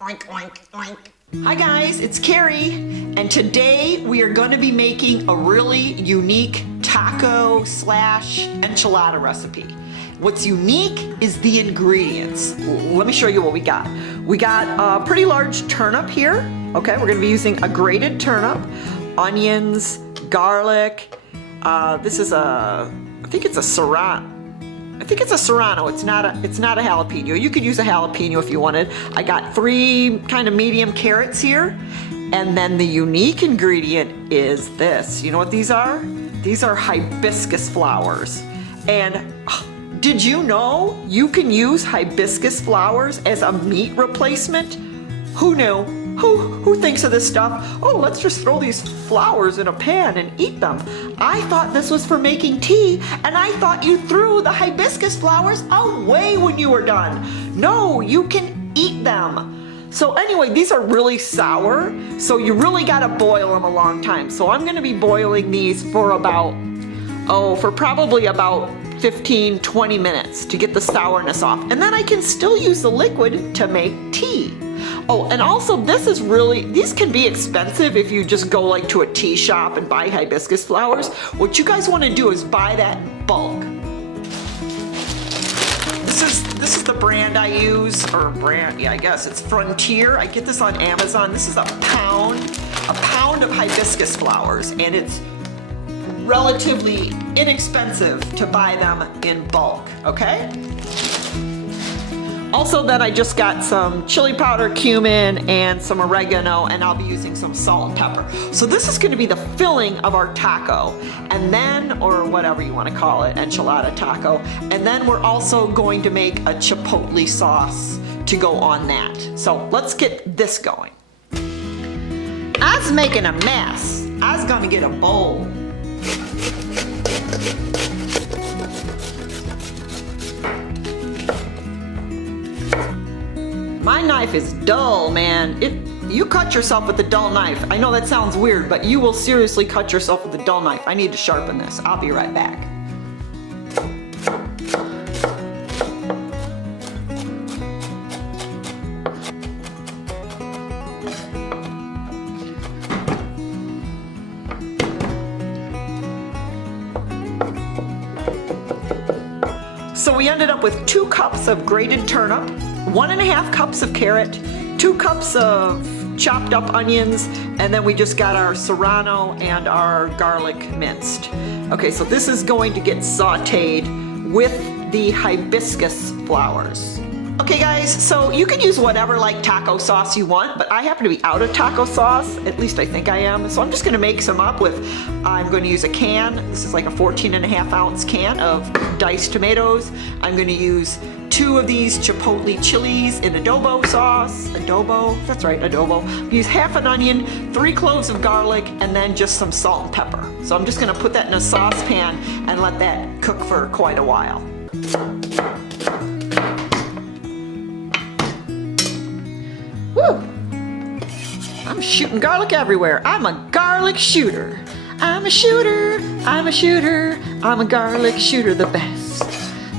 Oink, oink, oink. Hi guys, it's Carrie, and today we are going to be making a really unique taco slash enchilada recipe. What's unique is the ingredients. Let me show you what we got. We got a pretty large turnip here. Okay, we're going to be using a grated turnip, onions, garlic. This is I think it's a Serrano. I think it's a Serrano. It's not a jalapeno. You could use a jalapeno if you wanted. I got 3 kind of medium carrots here. And then the unique ingredient is this. You know what these are? These are hibiscus flowers. And did you know you can use hibiscus flowers as a meat replacement? Who knew? Who thinks of this stuff? Oh, let's just throw these flowers in a pan and eat them. I thought this was for making tea, and I thought you threw the hibiscus flowers away when you were done. No, you can eat them. So anyway, these are really sour, so you really gotta boil them a long time. So I'm gonna be boiling these for about, for probably about 15-20 minutes to get the sourness off. And then I can still use the liquid to make tea. Oh, and also these can be expensive if you just go like to a tea shop and buy hibiscus flowers. What you guys want to do is buy that in bulk. This is the brand I use, I guess it's Frontier. I get this on Amazon. This is a pound of hibiscus flowers, and it's relatively inexpensive to buy them in bulk, okay? Also, then I just got some chili powder, cumin, and some oregano, and I'll be using some salt and pepper. So this is going to be the filling of our taco, and then, or whatever you want to call it, enchilada taco, and then we're also going to make a chipotle sauce to go on that. So let's get this going. I was making a mess. I was going to get a bowl. My knife is dull, man. You cut yourself with a dull knife. I know that sounds weird, but you will seriously cut yourself with a dull knife. I need to sharpen this. I'll be right back. So we ended up with 2 cups of grated turnip, 1.5 cups of carrot, 2 cups of chopped up onions, and then we just got our Serrano and our garlic minced. Okay, so this is going to get sauteed with the hibiscus flowers. Okay guys, so you can use whatever like taco sauce you want, but I happen to be out of taco sauce, at least I think I am. So I'm just gonna make some up with, I'm gonna use a can. This is like a 14.5 ounce can of diced tomatoes. I'm gonna use 2 of these chipotle chilies in adobo sauce. Adobo, that's right, adobo. Use half an onion, 3 cloves of garlic, and then just some salt and pepper. So I'm just gonna put that in a saucepan and let that cook for quite a while. Woo! I'm shooting garlic everywhere. I'm a garlic shooter. I'm a shooter, I'm a shooter, I'm a garlic shooter the best.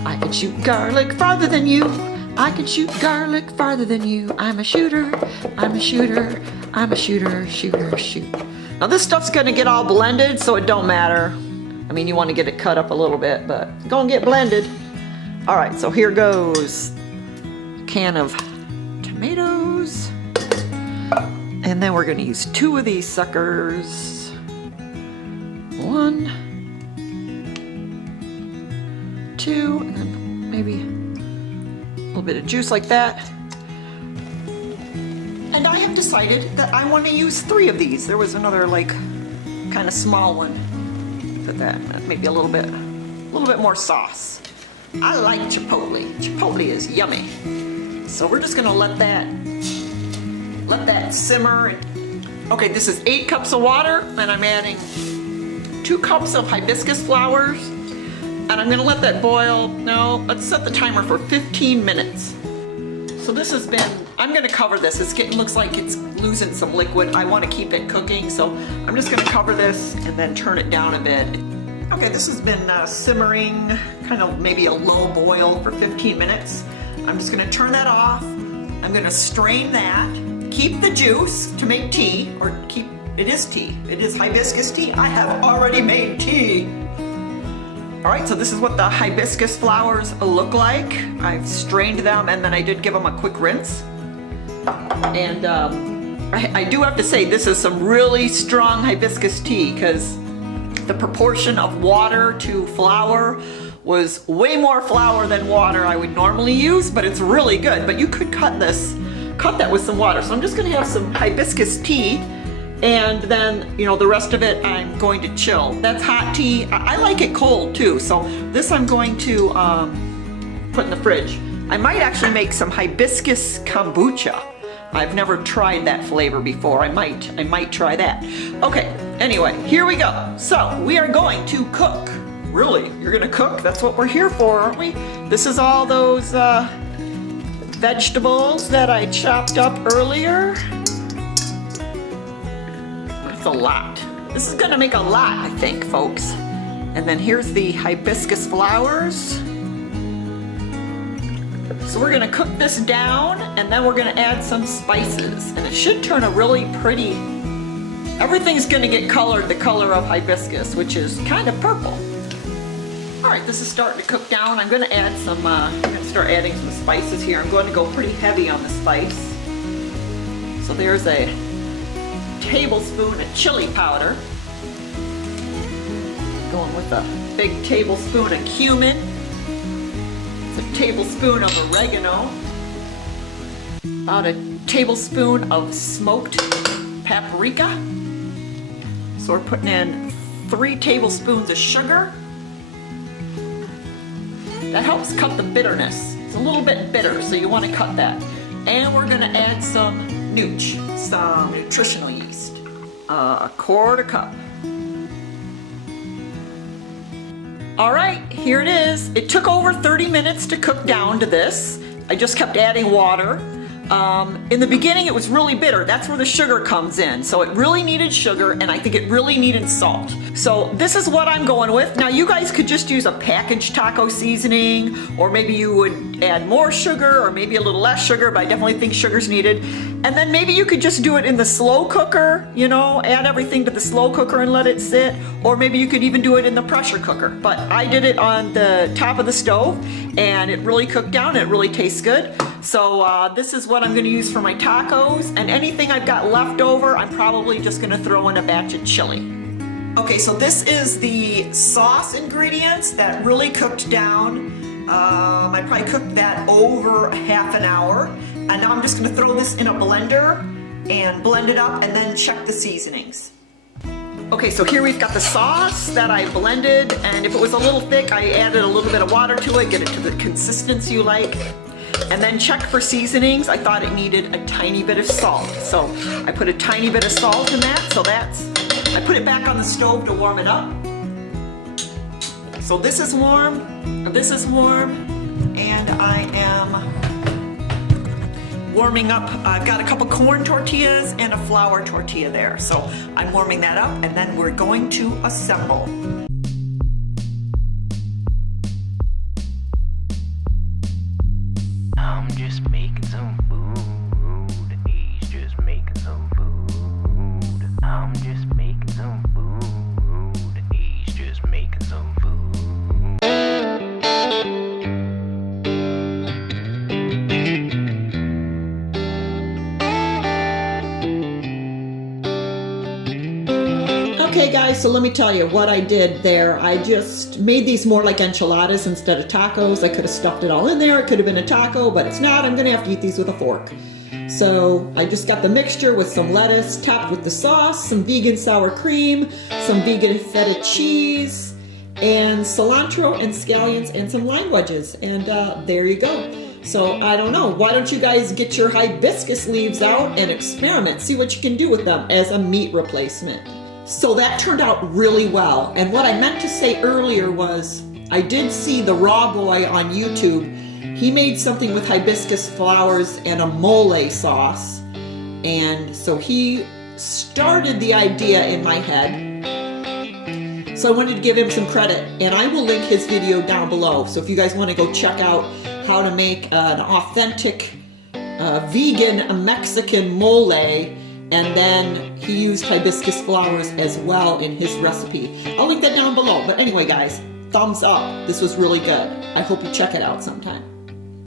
I can shoot garlic farther than you. I can shoot garlic farther than you. I'm a shooter, I'm a shooter, I'm a shooter, shooter, shoot. Now this stuff's gonna get all blended, so it don't matter. I mean, you wanna get it cut up a little bit, but it's gonna get blended. All right, so here goes a can of tomatoes. And then we're gonna use 2 of these suckers. 1, 2, and then maybe a little bit of juice like that. And I have decided that I want to use 3 of these. There was another like kind of small one. Put that, maybe a little bit more sauce. I like chipotle. Chipotle is yummy. So we're just gonna let that simmer. Okay, this is 8 cups of water, and I'm adding 2 cups of hibiscus flowers, and I'm gonna let that boil. No, let's set the timer for 15 minutes. So this has been, I'm gonna cover this. Looks like it's losing some liquid. I wanna keep it cooking, so I'm just gonna cover this and then turn it down a bit. Okay, this has been simmering, kind of maybe a low boil for 15 minutes. I'm just gonna turn that off, I'm gonna strain that, keep the juice to make tea, or it is tea. It is hibiscus tea. I have already made tea. All right, so this is what the hibiscus flowers look like. I've strained them and then I did give them a quick rinse. And I do have to say this is some really strong hibiscus tea because the proportion of water to flour was way more flour than water I would normally use, but it's really good. But you could cut that with some water. So I'm just gonna have some hibiscus tea, and then, you know, the rest of it I'm going to chill. That's hot tea. I like it cold too, so this I'm going to put in the fridge. I might actually make some hibiscus kombucha. I've never tried that flavor before. I might try that. Okay, anyway, here we go. So we are going to cook. Really, you're gonna cook? That's what we're here for, aren't we? This is all those vegetables that I chopped up earlier. That's a lot. This is gonna make a lot, I think, folks. And then here's the hibiscus flowers. So we're gonna cook this down, and then we're gonna add some spices. And it should turn a really pretty, everything's gonna get colored the color of hibiscus, which is kind of purple. All right, this is starting to cook down. I'm gonna add some, I'm gonna start adding some spices here. I'm going to go pretty heavy on the spice. So there's a tablespoon of chili powder. Going with a big tablespoon of cumin. It's a tablespoon of oregano. About a tablespoon of smoked paprika. So we're putting in 3 tablespoons of sugar. That helps cut the bitterness. It's a little bit bitter, so you want to cut that. And we're gonna add some some nutritional yeast. A quarter cup. All right, here it is. It took over 30 minutes to cook down to this. I just kept adding water. In the beginning, it was really bitter. That's where the sugar comes in. So it really needed sugar, and I think it really needed salt. So this is what I'm going with. Now you guys could just use a packaged taco seasoning, or maybe you would add more sugar, or maybe a little less sugar, but I definitely think sugar's needed. And then maybe you could just do it in the slow cooker, you know, add everything to the slow cooker and let it sit, or maybe you could even do it in the pressure cooker. But I did it on the top of the stove, and it really cooked down, and it really tastes good. So this is what I'm gonna use for my tacos, and anything I've got left over, I'm probably just gonna throw in a batch of chili. Okay, so this is the sauce ingredients that really cooked down. I probably cooked that over half an hour, and now I'm just gonna throw this in a blender and blend it up and then check the seasonings. Okay, so here we've got the sauce that I blended, and if it was a little thick, I added a little bit of water to it, get it to the consistency you like. And then check for seasonings. I thought it needed a tiny bit of salt. So I put a tiny bit of salt in that. So I put it back on the stove to warm it up. So this is warm, and I am warming up. I've got a couple corn tortillas and a flour tortilla there. So I'm warming that up, and then we're going to assemble. I'm just making some food. He's just making some food. I'm just making some food. He's just making some food. Okay guys, so let me tell you what I did there. I just made these more like enchiladas instead of tacos. I could have stuffed it all in there. It could have been a taco, but it's not. I'm gonna have to eat these with a fork. So I just got the mixture with some lettuce topped with the sauce, some vegan sour cream, some vegan feta cheese, and cilantro and scallions and some lime wedges. And there you go. So I don't know, why don't you guys get your hibiscus leaves out and experiment, see what you can do with them as a meat replacement. So that turned out really well. And what I meant to say earlier was, I did see the Raw Boy on YouTube. He made something with hibiscus flowers and a mole sauce. And so he started the idea in my head. So I wanted to give him some credit, and I will link his video down below. So if you guys want to go check out how to make an authentic vegan Mexican mole, and then he used hibiscus flowers as well in his recipe. I'll link that down below. But anyway, guys, thumbs up. This was really good. I hope you check it out sometime.